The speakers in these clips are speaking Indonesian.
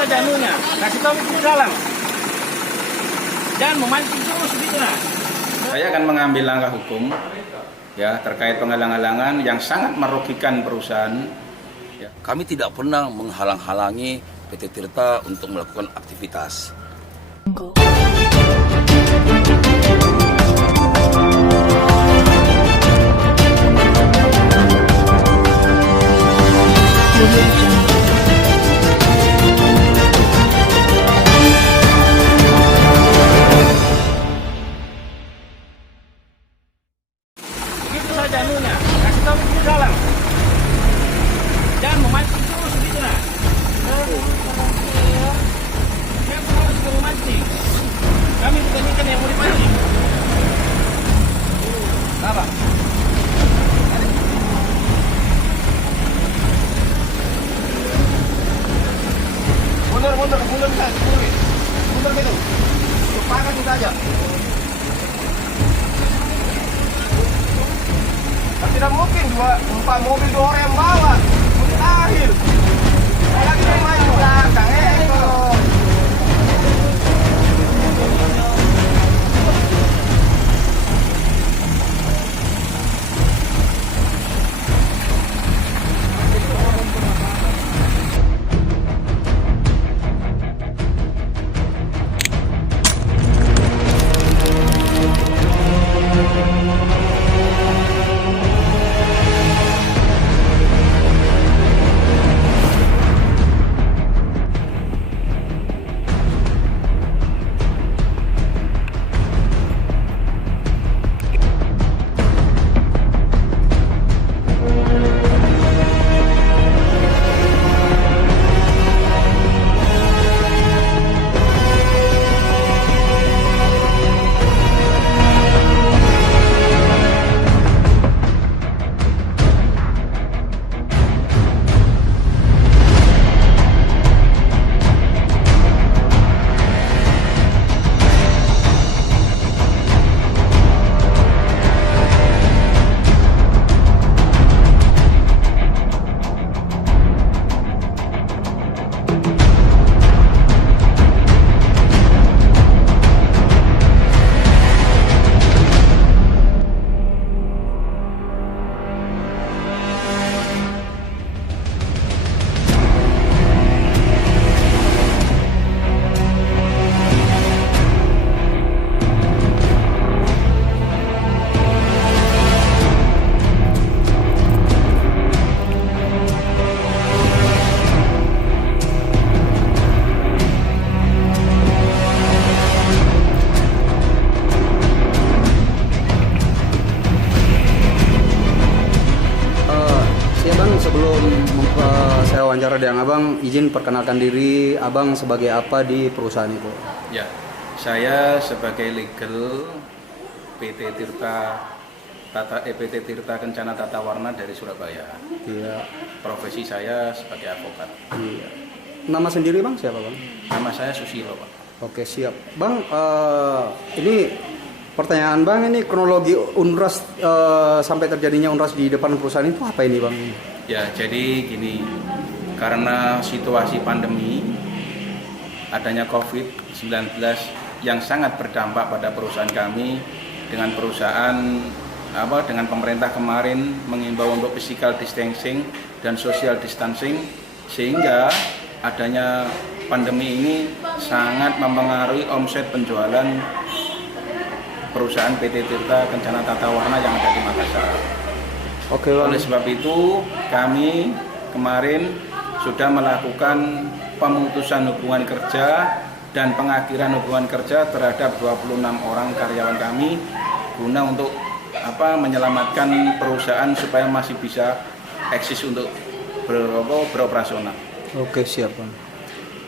saja anunya, kasih tahu itu dalam. Jangan memancing terus gitu lah. Saya akan mengambil langkah hukum ya terkait penghalang-halangan yang sangat merugikan perusahaan. Ya. Kami tidak pernah menghalang-halangi PT Tirta untuk melakukan aktivitas. Begitu saja anunya, kasih tahu itu dalam. Jangan memancing terus gitu lah. Siapa harus memancing? Kami bukan ikan yang mau dipancing. Apa? Mundur kan, mundur itu. Cepakan kita aja. Tidak mungkin 4 mobil 2 orang yang bawa. Mustahil. Lagi main di belakang, Sebelum saya wawancara dengan Abang, izin perkenalkan diri Abang sebagai apa di perusahaan itu? Ya, saya sebagai legal PT Tirta Kencana Tata Warna dari Surabaya. Iya. Profesi saya sebagai advokat. Iya. Nama sendiri Bang siapa Bang? Nama saya Susilo, Pak. Oke siap. Bang, ini pertanyaan Bang, ini kronologi unras sampai terjadinya unras di depan perusahaan itu apa ini Bang? Ya, jadi gini, karena situasi pandemi, adanya COVID-19 yang sangat berdampak pada perusahaan kami, dengan pemerintah kemarin mengimbau untuk physical distancing dan social distancing, sehingga adanya pandemi ini sangat mempengaruhi omset penjualan perusahaan PT Tirta Kencana Tata Warna yang ada di Makassar. Oke, Bang. Oleh sebab itu, kami kemarin sudah melakukan pemutusan hubungan kerja dan pengakhiran hubungan kerja terhadap 26 orang karyawan kami guna untuk menyelamatkan perusahaan supaya masih bisa eksis untuk beroperasional. Oke, siap Bang.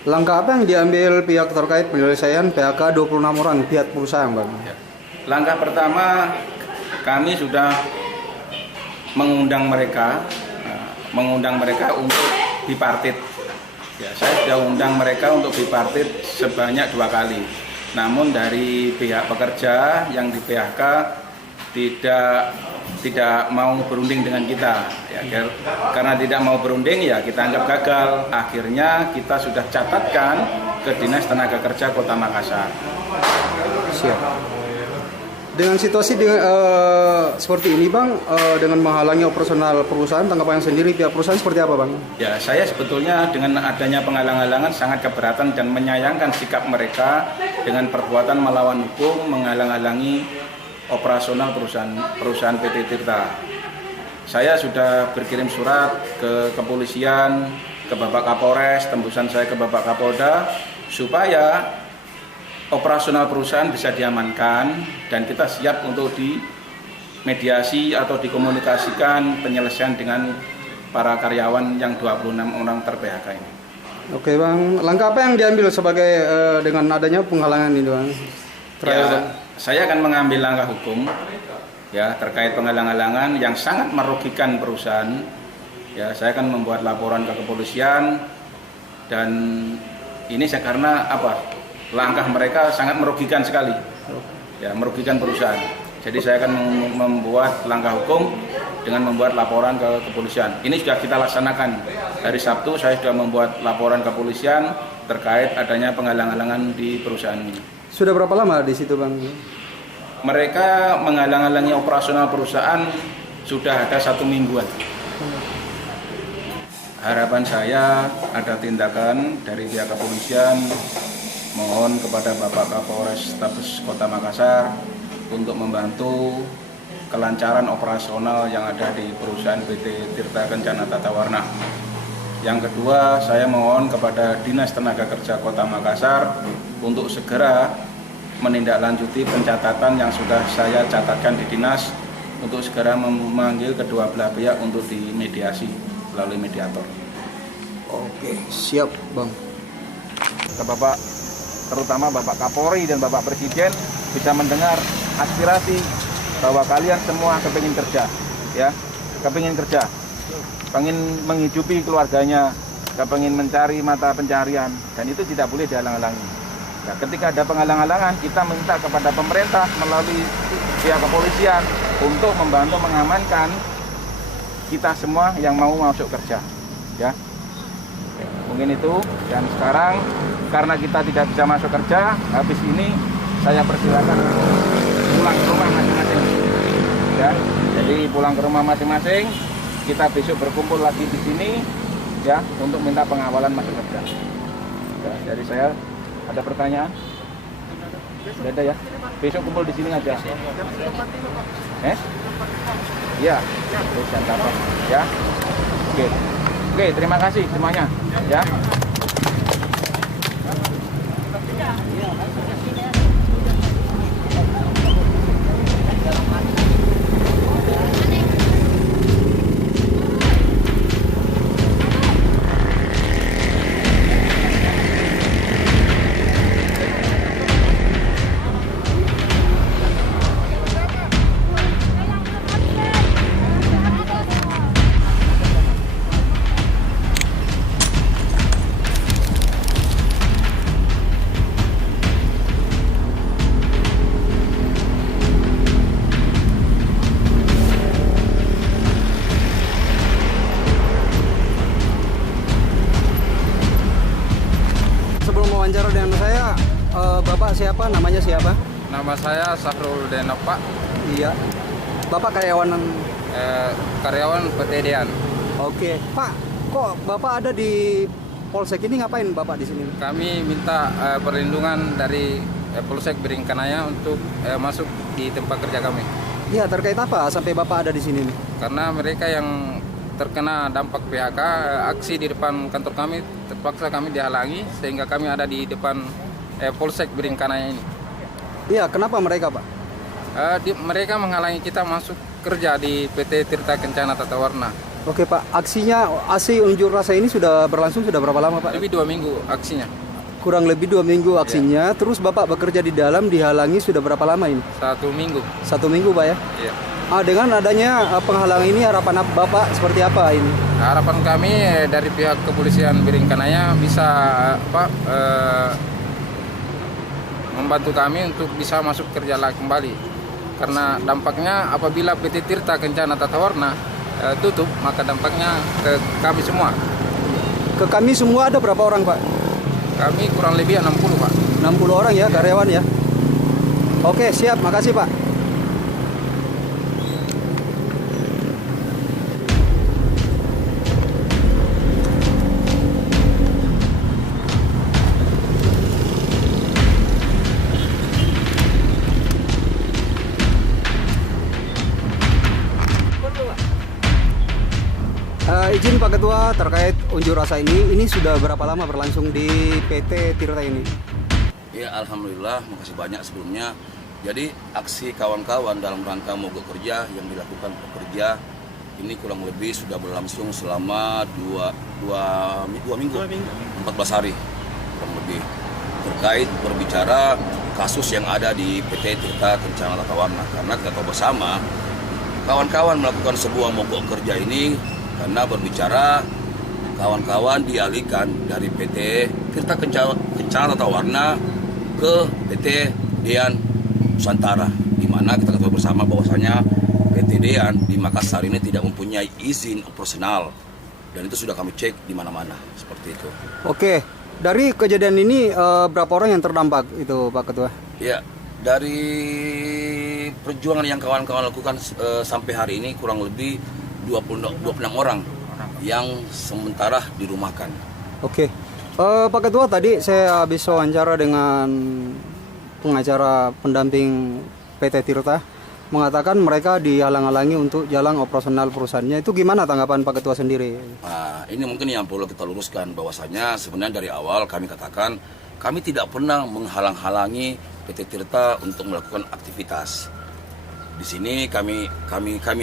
Langkah apa yang diambil pihak terkait penyelesaian PHK 26 orang pihak perusahaan Bang? Ya. Langkah pertama, kami sudah mengundang mereka untuk bipartit. Ya, saya sudah undang mereka untuk bipartit sebanyak 2 kali. Namun dari pihak pekerja yang di PHK tidak mau berunding dengan kita, ya, karena tidak mau berunding ya kita anggap gagal. Akhirnya kita sudah catatkan ke Dinas Tenaga Kerja Kota Makassar. Siap. Dengan situasi seperti ini Bang, dengan menghalangi operasional perusahaan, tanggapan sendiri pihak perusahaan seperti apa Bang? Ya, saya sebetulnya dengan adanya penghalang-halangan sangat keberatan dan menyayangkan sikap mereka dengan perbuatan melawan hukum, menghalang-halangi operasional perusahaan PT Tirta. Saya sudah berkirim surat ke kepolisian, ke Bapak Kapolres, tembusan saya ke Bapak Kapolda, supaya operasional perusahaan bisa diamankan dan kita siap untuk dimediasi atau dikomunikasikan penyelesaian dengan para karyawan yang 26 orang ter-PHK ini. Oke Bang, langkah apa yang diambil sebagai dengan adanya penghalangan ini Bang? Saya akan mengambil langkah hukum ya terkait penghalang-halangan yang sangat merugikan perusahaan. Ya, saya akan membuat laporan ke kepolisian dan ini karena apa? Langkah mereka sangat merugikan sekali, ya, merugikan perusahaan. Jadi saya akan membuat langkah hukum dengan membuat laporan ke kepolisian. Ini sudah kita laksanakan. Hari Sabtu saya sudah membuat laporan ke kepolisian terkait adanya penghalang-halangan di perusahaan ini. Sudah berapa lama di situ Bang? Mereka menghalang-halangi operasional perusahaan sudah ada 1 mingguan. Harapan saya ada tindakan dari pihak kepolisian. Mohon kepada Bapak Kapolres Tabes Kota Makassar untuk membantu kelancaran operasional yang ada di perusahaan PT Tirta Kencana Tata Warna. Yang kedua, saya mohon kepada Dinas Tenaga Kerja Kota Makassar untuk segera menindaklanjuti pencatatan yang sudah saya catatkan di dinas untuk segera memanggil kedua belah pihak untuk dimediasi melalui mediator. Oke, siap Bang. Ke Bapak, terutama Bapak Kapolri dan Bapak Presiden bisa mendengar aspirasi bahwa kalian semua kepingin kerja, ya, kepingin kerja, pengen menghidupi keluarganya, kepingin mencari mata pencaharian, dan itu tidak boleh dihalang-halangi. Nah, ketika ada penghalang-halangan, kita minta kepada pemerintah melalui pihak kepolisian untuk membantu mengamankan kita semua yang mau masuk kerja, ya. Mungkin itu. Dan sekarang karena kita tidak bisa masuk kerja, habis ini saya persilakan pulang ke rumah masing-masing, ya. Jadi pulang ke rumah masing-masing. Kita besok berkumpul lagi di sini, ya, untuk minta pengawalan masuk kerja. Ya, dari saya ada pertanyaan? Sudah ada ya. Besok kumpul di sini aja. Iya. Terus ya. Oke, terima kasih semuanya, ya. Wawancara dengan saya, Bapak siapa? Namanya siapa? Nama saya Sahrul Denop, Pak. Iya. Bapak karyawan Karyawan PT Dean. Oke. Pak, kok Bapak ada di Polsek ini, ngapain Bapak di sini? Kami minta perlindungan dari Polsek Biringkanaya untuk masuk di tempat kerja kami. Iya, terkait apa sampai Bapak ada di sini? Karena mereka yang terkena dampak PHK, aksi di depan kantor kami terpaksa kami dihalangi sehingga kami ada di depan Polsek Biringkanaya ini. Iya, kenapa mereka, Pak? Mereka menghalangi kita masuk kerja di PT Tirta Kencana Tata Warna. Oke Pak, aksi unjuk rasa ini sudah berlangsung sudah berapa lama Pak? Lebih 2 minggu aksinya. Kurang lebih 2 minggu aksinya, ya. Terus Bapak bekerja di dalam dihalangi sudah berapa lama ini? 1 minggu. 1 minggu Pak ya? Iya. Dengan adanya penghalang ini harapan Bapak seperti apa ini? Harapan kami dari pihak kepolisian Biringkanaya bisa membantu kami untuk bisa masuk kerja lagi kembali. karena dampaknya apabila PT Tirta Kencana Tata Warna tutup, maka dampaknya ke kami semua. Ke kami semua ada berapa orang, Pak? Kami kurang lebih 60, Pak. 60 orang ya karyawan ya. Oke, siap. Makasih, Pak. Izin Pak Ketua, terkait unjuk rasa ini sudah berapa lama berlangsung di PT Tirta ini? Ya, alhamdulillah, makasih banyak sebelumnya. Jadi aksi kawan-kawan dalam rangka mogok kerja yang dilakukan pekerja ini kurang lebih sudah berlangsung selama dua minggu, 14 hari kurang lebih, terkait berbicara kasus yang ada di PT Tirta Kencana Tata Warna. Karena kita tahu bersama, kawan-kawan melakukan sebuah mogok kerja ini karena berbicara kawan-kawan dialihkan dari PT Tirta Kencana Tata Warna ke PT Dean Nusantara, di mana kita ketahui bersama bahwasanya PT Dean di Makassar ini tidak mempunyai izin operasional, dan itu sudah kami cek di mana-mana seperti itu. Oke, dari kejadian ini berapa orang yang terdampak itu Pak Ketua? Ya, dari perjuangan yang kawan-kawan lakukan sampai hari ini kurang lebih 26 orang yang sementara dirumahkan. Oke, Pak Ketua, tadi saya habis wawancara dengan pengacara pendamping PT Tirta, mengatakan mereka dihalang-halangi untuk jalan operasional perusahaannya. Itu gimana tanggapan Pak Ketua sendiri? Nah, ini mungkin yang perlu kita luruskan, bahwasanya sebenarnya dari awal kami katakan kami tidak pernah menghalang-halangi PT Tirta untuk melakukan aktivitas. Di sini kami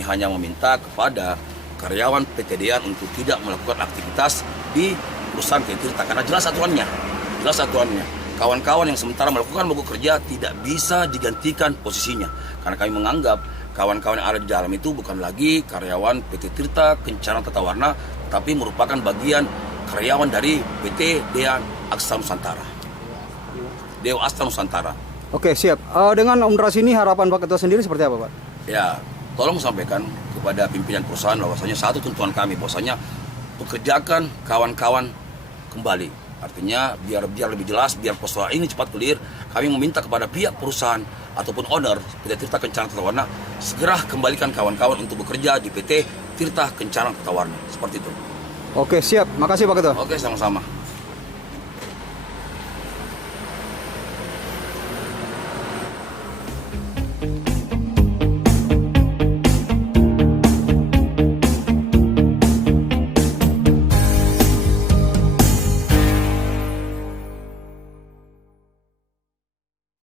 hanya meminta kepada karyawan PT Dean untuk tidak melakukan aktivitas di perusahaan PT Tirta karena jelas aturannya. Kawan-kawan yang sementara melakukan mogok kerja tidak bisa digantikan posisinya, karena kami menganggap kawan-kawan yang ada di dalam itu bukan lagi karyawan PT Tirta Kencana Tata Warna, tapi merupakan bagian karyawan dari PT Dean Asta Nusantara. Dewa Asta Nusantara. Oke, siap. Dengan unjuk ini harapan Pak Ketua sendiri seperti apa, Pak? Ya, tolong sampaikan kepada pimpinan perusahaan bahwasanya satu tuntutan kami bahwasanya pekerjakan kawan-kawan kembali. Artinya biar lebih jelas, biar persoalan ini cepat clear, kami meminta kepada pihak perusahaan ataupun owner PT Tirta Kencana Tata Warna segera kembalikan kawan-kawan untuk bekerja di PT Tirta Kencana Tata Warna. Seperti itu. Oke, siap. Makasih Pak Ketua. Oke, sama-sama.